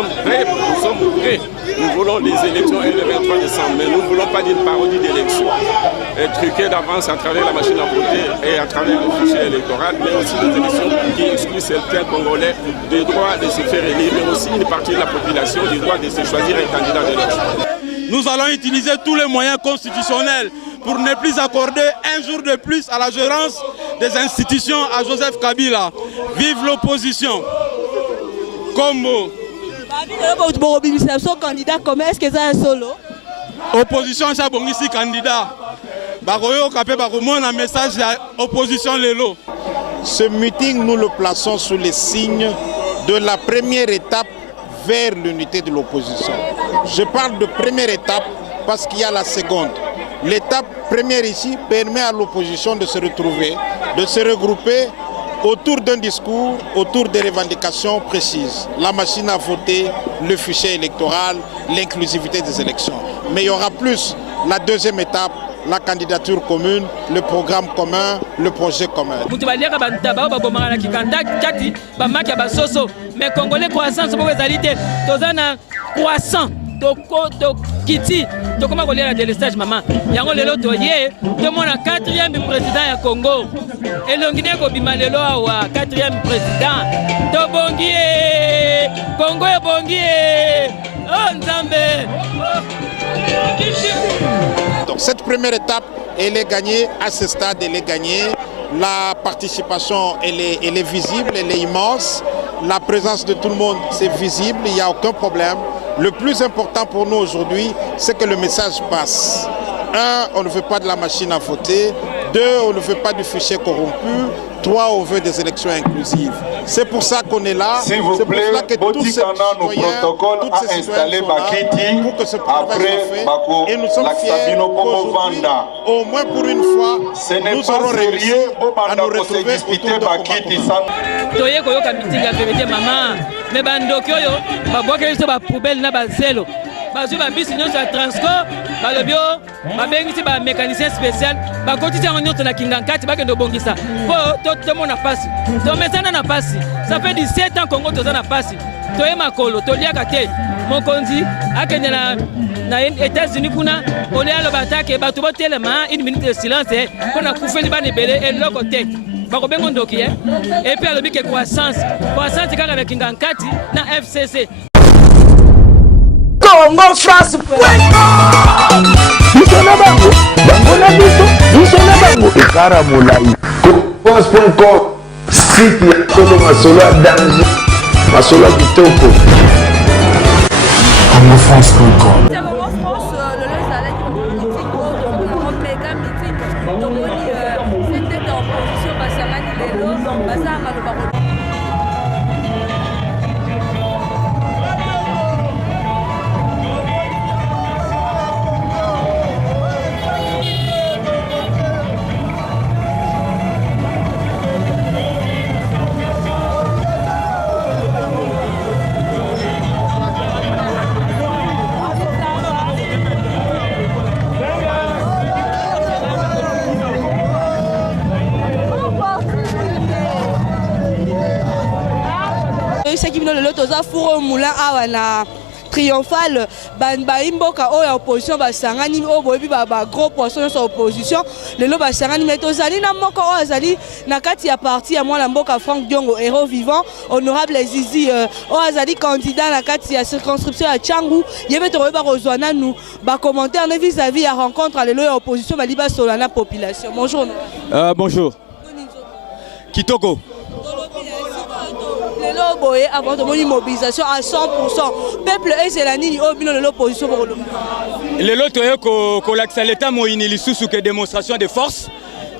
Nous sommes prêts. Nous voulons les élections et le 23 décembre, mais nous ne voulons pas d'une parodie d'élection truquée d'avance à travers la machine à voter et à travers le fichier électoral, mais aussi des élections qui excluent certains Congolais du droit de se faire élire, mais aussi une partie de la population du droit de se choisir un candidat de leur choix. Nous allons utiliser tous les moyens constitutionnels pour ne plus accorder un jour de plus à la gérance des institutions à Joseph Kabila. Vive l'opposition. Combo. Candidat, comment est-ce que c'est un solo? Opposition, c'est bon ici candidat. Un message à opposition Lelo. Ce meeting, nous le plaçons sous les signes de la première étape vers l'unité de l'opposition. Je parle de première étape parce qu'il y a la seconde. L'étape première ici permet à l'opposition de se retrouver, de se regrouper autour d'un discours, autour des revendications précises. La machine à voter, le fichier électoral, l'inclusivité des élections. Mais il y aura plus la deuxième étape, la candidature commune, le programme commun, le projet commun. Mais Congolais croissant, croissant. Kiti, to comment on la délestage maman. Yango lelo toye, to mon 4e président ya Congo. Et l'ongine ko bima lelo wa 4e président. To bongi Congo e bongi. Oh Nzambe. Donc cette première étape, elle est gagnée à ce stade, elle est gagnée. La participation, elle est visible, elle est immense. La présence de tout le monde, c'est visible, il n'y a aucun problème. Le plus important pour nous aujourd'hui, c'est que le message passe. 1, on ne veut pas de la machine à voter. 2, on ne veut pas du fichier corrompu. 3, on veut des élections inclusives. C'est pour ça qu'on est là. S'il vous plaît, tous ces citoyens, toutes ces citoyennes sont là pour que ce travail soit fait. Et nous sommes fiers qu'aujourd'hui, au moins pour une fois, nous aurons réussi à nous retrouver autour de combat. Toye koyoka meeting ya vérité maman. Mais bandoki oyo, babwaka biso ba poubelle na ba zelo. Bazwi ba bisi nyonso ya transport, balobi o, babengisi ba mécanicien spécial, bakotisi yango nyonso na kingankati bakende obongisa. Po tomona pasi. Tomesana na pasi. Ça fait 17 ans Congo toza na pasi. Toye makolo, toliaka te. Mokonzi akende na États-Unis kuna, ole aloba atake bato botelema 1 minute de silence pour na kufeli bana ebele eloko te. Bakobengo ndoki et puis alobi ke croissance kaka na kingankati na FCC. Congo France. Bisona bango, bango na biso, bisona bango. Ekara molai. France.com, site ya Kolo Masolo à danger, Masolo à kitoko. CongoFrance.com. Four moulin awana triomphal baimboka oya opposition basangani o boyebi ba gros poisson sur opposition lelo basangani mais tozali na moko o azali na kati ya parti ya mwana mboka Franck Diongo héros vivant honorable Zizi o azali candidat na kati ya circonscription ya Tchangu yebe toyeba kozwana nous ba commentaire ne vis-à-vis ya rencontre lelo ya opposition baliba solana population. Bonjour. Bonjour. Kitoko. Avant de mobilisation à 100%. Peuple et c'est la ligne au bilan de l'opposition. Le lot est l'État moïni lisusu que démonstration de force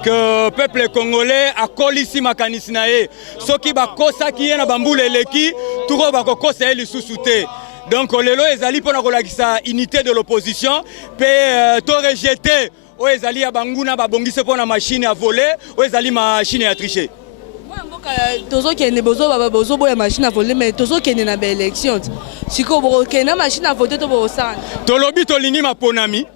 que peuple congolais a collé ici makanisinae. Ce qui va kosa qui est na bamboule eleki, tout va kosa lisusu te. Donc le lot est allé pour la unité de l'opposition, pe to rejeté. O ezali ya banguna babongise pour la machine à voler, o ezali machine à tricher. Tozo qui est bozo boya machine à voler mais tozo qui est na belle élection siko boro qui na machine à voter to bo sana tolobi tolingi maponami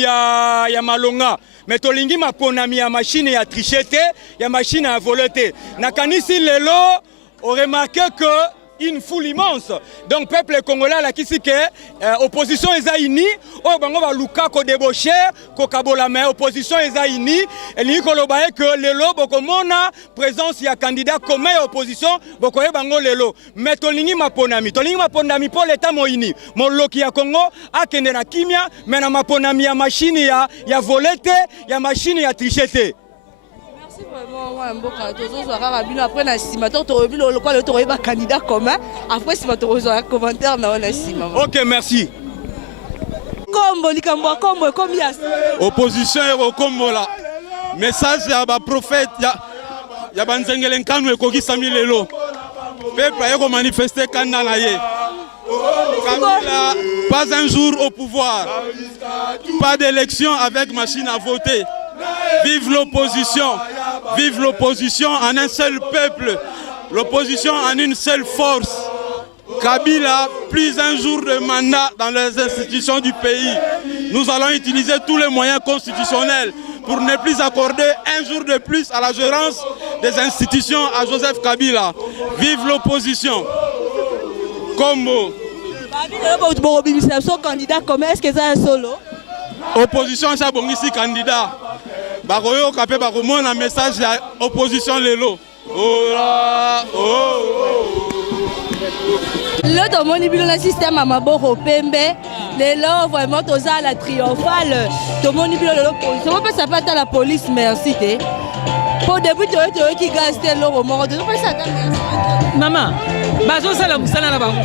ya malonga mais tolingi maponami ya machine ya trichete ya machine à voler te nakanisi lelo on remarqué que une foule immense. Donc peuple congolais la kisi que opposition est unie, o bango va luka ko débaucher, ko kabola mais opposition est unie et ni ko lobaye que lelo boko mona présence ya candidat comme opposition boko e bango lelo. Mais tolingi maponami pour l'état moini. Mon loki ya Congo akende na kimia mais na maponami ya machine ya volete, ya machine ya trichete. Merci vraiment, Mboka. Après, on a estimateur, tu aurais vu le candidat commun. Après, estimateur, on a un commentaire, on a estimateur. Ok, merci. Combo, combo, combien? Opposition au Combo là. Message à ba prophète, ya banzengelen kanu e koki sami lelo. Peuple a manifesté kanana ye. Kabila, pas un jour au pouvoir. Pas d'élection avec machine à voter. Vive l'opposition en un seul peuple, l'opposition en une seule force. Kabila, plus un jour de mandat dans les institutions du pays. Nous allons utiliser tous les moyens constitutionnels pour ne plus accorder un jour de plus à la gérance des institutions à Joseph Kabila. Vive l'opposition. Combo. Son candidat commun, est-ce que c'est un solo? Opposition, c'est bon ici candidat. Baroyo kapé baromon un message à opposition lelo. Le domoni bilo le système à maboko pembe. Lelo vraiment toza la triomphale. Domoni bilo l'opposition. On peut s'appeler à la police merci té. Pour début tu qui gasté l'euro mort. Tu peux s'attendre. Maman, bazo sala musala na bango.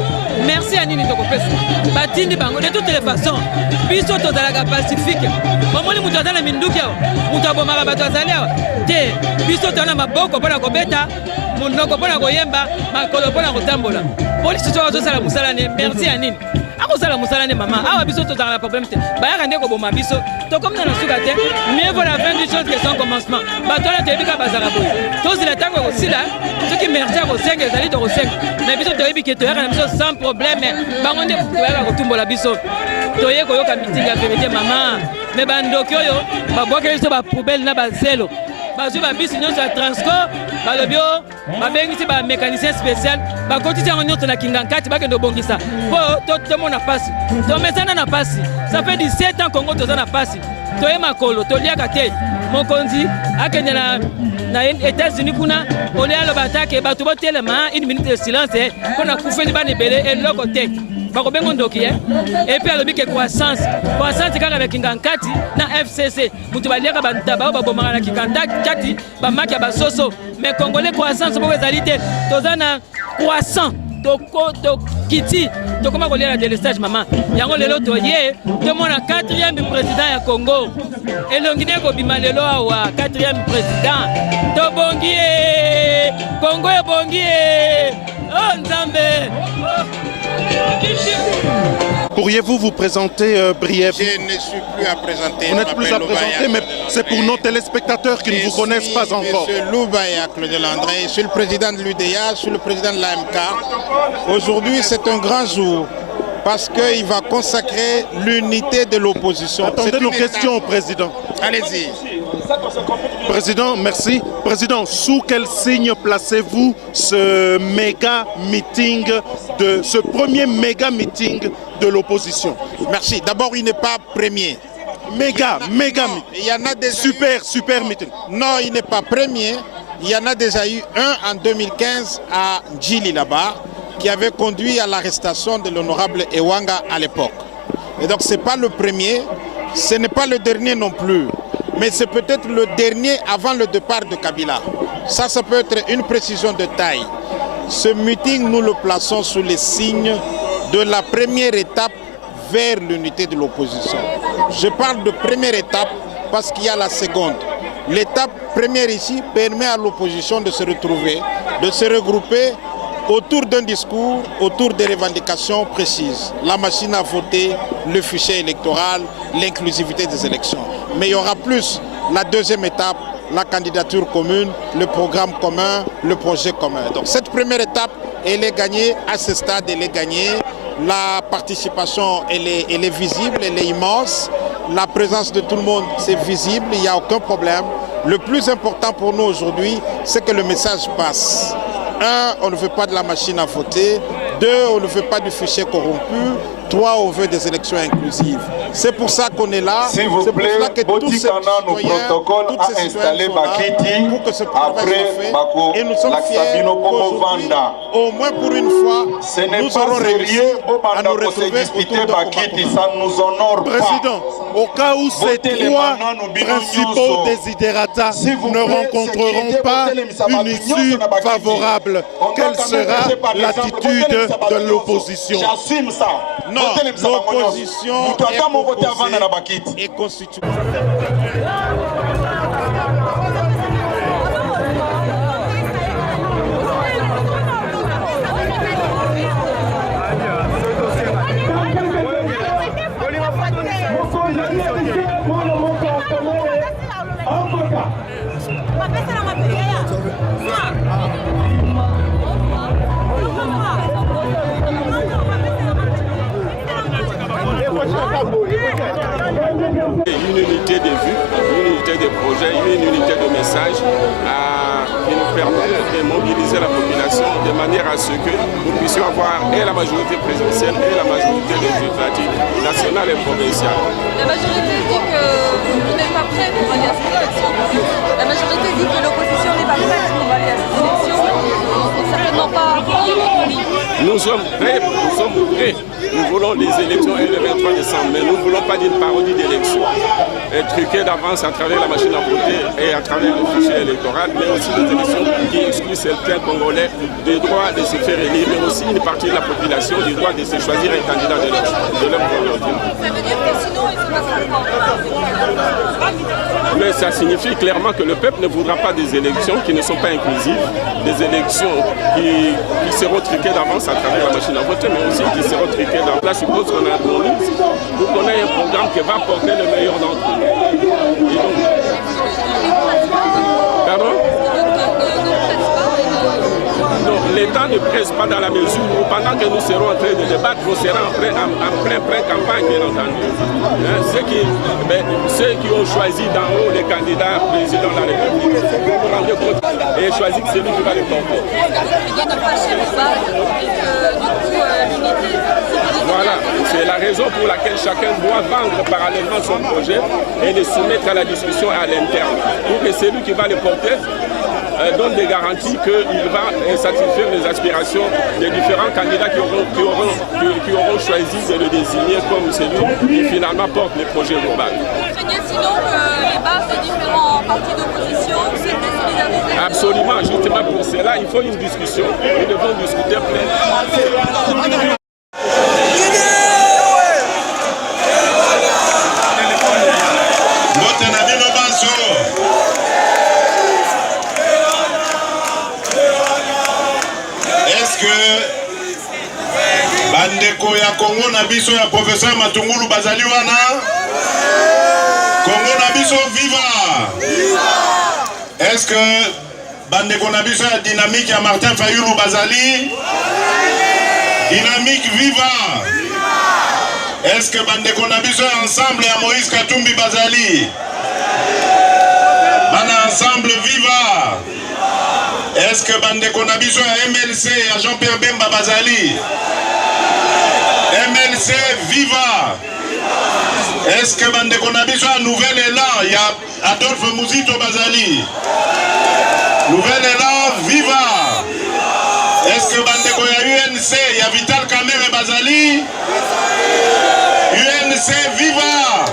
Merci à Nini Tokopes. Batindi bango de toutes les façons. Biso tozalaka pacifique. Omoni mutu atana minduki awa. Mutu abomaka bato azali awa. Te biso tozala maboko mpona kobeta, monoko mpona koyemba, makolo mpona kotambola. Polisi to azosala musala ne. Merci à Nini. Akozala musala ne mama. Awa biso tozala problème te. Bayaka nde koboma biso. To comme na suka te. Mieux vaut la fin du chose que son commencement. Bato na tebika bazara boy. Tozila tango kosila. Ce qui merci à kosenga ezali to kosenga. Mais biso toyebi ke toyaka na biso sans problème. Bango nde toyaka kotumbola biso. Toye koyoka meeting ya vérité maman. Mais bandoki oyo babwakeli biso bapoubele na bazelo. Bazwi babisi nyonso ya transport balobi o babengisi bamécanicien spécial bakotisi yango nyonso na kingankati bakende obongisa mpo tomona pasi tomesana na pasi. Ça fait 17 ans Congo toza na pasi toye makolo toliaka te mokonzi akende na États-Unis kuna ole aloba atake bato botelema une minute de silence mpona kufeli bana ebele eloko te bakobengo ndoki et puis alobi ke croissance kaka na kingankati na FCC mutu baliaka bantaba oyo babomaka na kingankati bamaki ya basoso mais congolais croissance moko ezali te toza na croissant tokiti tokoma kolia na délestage mama yango lelo toye tomona 4e président ya Congo elongi nde kobima lelo awa 4e président tobongi ye Congo ebongi ye oh nzambe. Pourriez-vous vous présenter brièvement? Je ne suis plus à présenter. Vous n'êtes plus à présenter, mais c'est pour nos téléspectateurs qui ne vous connaissent pas encore. Je suis Loubaya Claude Landré, je suis le président de l'UDA, je suis le président de l'AMK. Aujourd'hui, c'est un grand jour parce qu'il va consacrer l'unité de l'opposition. Attendez nos questions, Président. Allez-y. Président, merci. Président, sous quel signe placez-vous ce méga meeting, ce premier méga meeting de l'opposition? Merci. D'abord, il n'est pas premier. Méga meeting. Il y en a des super meeting. Non, il n'est pas premier. Il y en a déjà eu un en 2015 à Djili là-bas, qui avait conduit à l'arrestation de l'honorable Ewanga à l'époque. Et donc, ce n'est pas le premier, ce n'est pas le dernier non plus. Mais c'est peut-être le dernier avant le départ de Kabila. Ça peut être une précision de taille. Ce meeting, nous le plaçons sous les signes de la première étape vers l'unité de l'opposition. Je parle de première étape parce qu'il y a la seconde. L'étape première ici permet à l'opposition de se retrouver, de se regrouper autour d'un discours, autour des revendications précises. La machine à voter, le fichier électoral, l'inclusivité des élections. Mais il y aura plus la deuxième étape, la candidature commune, le programme commun, le projet commun. Donc cette première étape, elle est gagnée à ce stade, elle est gagnée. La participation, elle est visible, elle est immense. La présence de tout le monde, c'est visible, il n'y a aucun problème. Le plus important pour nous aujourd'hui, c'est que le message passe. 1, on ne veut pas de la machine à voter. 2, on ne veut pas du fichier corrompu. 3, on veut des élections inclusives. C'est pour ça qu'on est là. S'il vous plaît, Botikana, nos protocoles a installé Bakiti pour que ce travail soit fait. Et nous sommes fiers qu'aujourd'hui, au moins pour une fois, nous aurons réussi à nous retrouver autour de Bakiti. Ça ne nous honore pas. Président, au cas où ces trois principaux desiderata ne rencontreront pas une issue favorable, quelle sera l'attitude de l'opposition? J'assume ça. Non, l'opposition est constituée. Une unité de vue, une unité de projet, une unité de message qui nous permet de mobiliser la population de manière à ce que nous puissions avoir et la majorité présidentielle et la majorité législative, nationale et provinciale. La majorité dit que vous n'êtes pas prêt pour aller à ces élections. La majorité dit que l'opposition n'est pas prête pour aller à ces élections. Donc certainement pas contre. Nous sommes prêts, nous sommes prêts. Nous voulons les élections le 23 décembre, mais nous ne voulons pas d'une parodie d'élection truquée d'avance à travers la machine à voter et à travers le fichier électoral, mais aussi des élections qui excluent certains Congolais du droit de se faire élire, mais aussi une partie de la population du droit de se choisir un candidat de leur volonté. Ça veut dire que sinon, il se passera pas. Mais ça signifie clairement que le peuple ne voudra pas des élections qui ne sont pas inclusives, des élections qui seront truquées d'avance à travers la machine à voter, mais aussi qui seront truquées d'avance. Là, je suppose qu'on a un programme qui va porter le meilleur d'entre nous. Pardon? Non, l'État ne presse pas dans la mesure où pendant que nous serons en train de débattre, nous serons en plein campagne, bien entendu. Ceux qui ont choisi d'en haut les candidats président de la République, vous rendez compte, et choisi celui qui va les porter. Voilà, c'est la raison pour laquelle chacun doit vendre parallèlement son projet et le soumettre à la discussion à l'interne, pour que celui qui va le porter donne des garanties qu'il va satisfaire les aspirations des différents candidats qui auront choisi de le désigner comme celui qui finalement porte le projet global. Vous craignez sinon que les bases des différents partis d'opposition se désolidarisent? Absolument, justement pour cela, il faut une discussion. Nous devons discuter pleinement. Bandeko ya Congo na biso ya professeur Matungulu bazali wana. Congo na biso viva. Est-ce que bandeko na biso ya dynamique ya Martin Fayulu bazali? Dynamique viva. Est-ce que bandeko na biso ya ensemble ya Moïse Katumbi bazali? Bana ensemble viva. Est-ce que bandeko na biso ya MLC ya Jean-Pierre Bemba bazali? MLC viva. Est-ce que bandeko na biso ya Nouvel Élan ya Adolphe Muzito bazali? Nouvel Élan viva. Est-ce que bandeko ya UNC ya Vital Kamerhe bazali? UNC viva.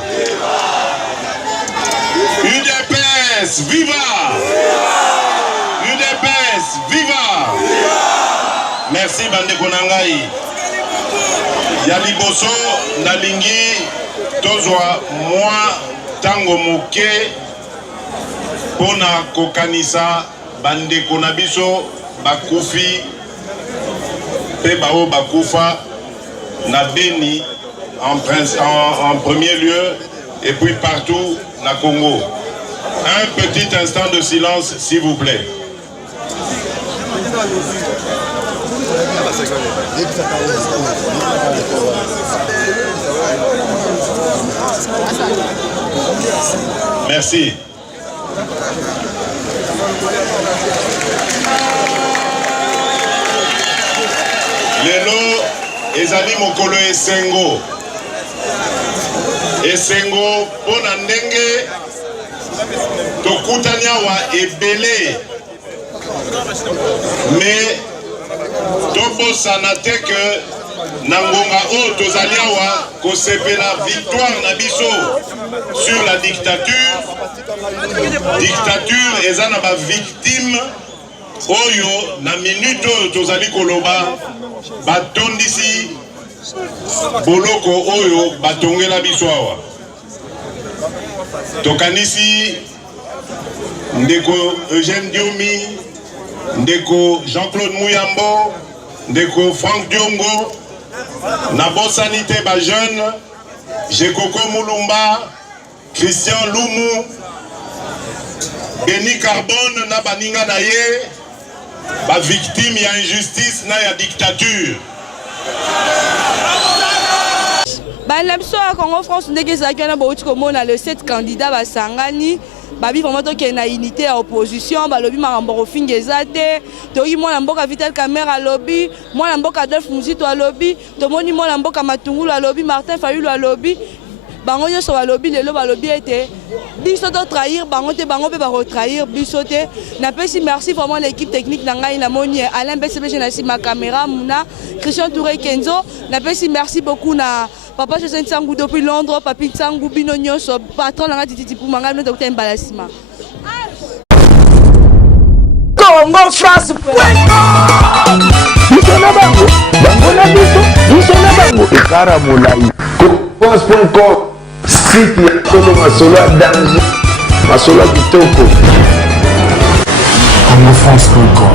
UDPS viva. UDPS viva. Merci bandeko na ngai. Ya liboso nalingi tozwa mwa tango moke pona kokanisa bandeko na biso bakufi pe bao bakufa na Beni en premier lieu et puis partout na Congo. Un petit instant de silence s'il vous plaît. Merci. lelo ezali mokolo esengo. Esengo pona ndenge tokutanya wa ebele. Mais tobosana te que nangonga o tozali awa kosepela victoire na biso sur la dictature. Dictature eza na ba victime oyo na minute oyo tozali koloba batondisi boloko oyo batongela biso awa. Tokanisi ndeko Eugène Diomi, ndeko Jean-Claude Mouyambo, ndeko Franck Diongo, na bosani te ba jeune Jekoko Mulumba, Christian Lumu, Beni Carbone na baninga na ye, ba victime ya injustice na ya dictature. Biso ya Congo France ndenge ezalaki wana bauti komona le 7 candidats basangani babi vraiment toke na unité ya opposition balobi makambo kofinga eza te toyi mwana mboka Vital Kamerhe alobi mwana mboka Adolphe Muzito alobi tomoni mwana mboka Matungulu alobi Martin Fayulu alobi bango nyonso balobi lelo balobi ete biso to trahir bango te bango pe ba retrahir biso te. Napesi merci vraiment l'équipe technique na ngai na moni Alain BCBG na sima caméra muna Christian Touré Kenzo. Napesi merci beaucoup na Papa José Nsangu depuis Londres, Papi Nsangu bino nyonso patron na titi pour manga no docteur Mbalasima. Congo France. Biso na bango, bango na biso na bango. Ikara mulai. France.com site ya Kolo Masolo ya danger, Masolo ya kitoko. CongoFrance.com